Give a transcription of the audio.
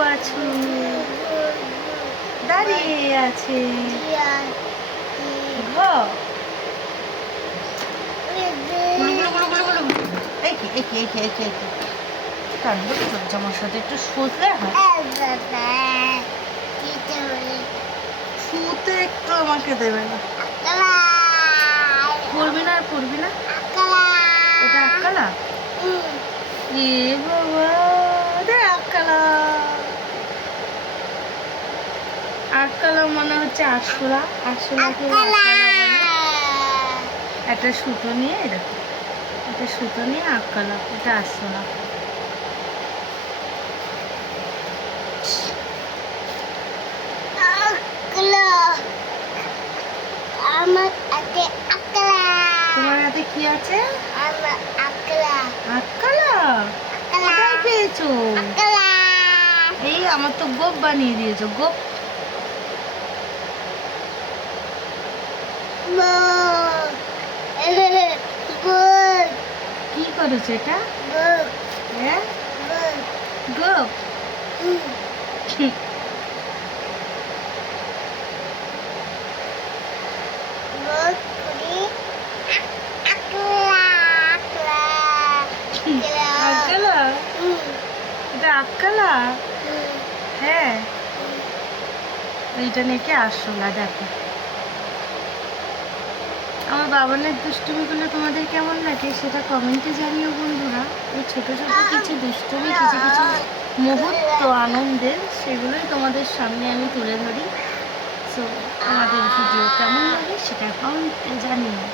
বাছু দাঁড়িয়ে আছে। ঘ আমার সাথে একটু শুতে হয়, শুতে একটু আমাকে দেবে না। পড়বি না আর পড়বি না। এটা আক্কালা, এ বাবা আক্কালা। আক্কালা মনে হচ্ছে আরশোলা, আরশোলাকে একটা সুতো নিয়ে এরকম, একটা সুতো নিয়ে আক্কালা, এটা আরশোলা। তোমার হাতে কি আছে? আক্কালা কোথায় পেয়েছো? এই আমার তো গোপ বানিয়ে দিয়েছো, গোপ। কি করেছো এটা? হ্যাঁ গোপ। আক্কালা, এটা আক্কালা। হ্যাঁ এইটা নাকি আরশোলা। দেখো আমার বাবানের দুষ্টুমিগুলো তোমাদের কেমন লাগে সেটা কমেন্টে জানিও বন্ধুরা। এই ছোটো ছোটো কিছু দুষ্টুমি, কিছু কিছু মুহূর্ত আনন্দের, সেগুলোই তোমাদের সামনে আমি তুলে ধরি। সো আমাদের ভিডিও কেমন লাগে সেটা কমেন্টে জানিও।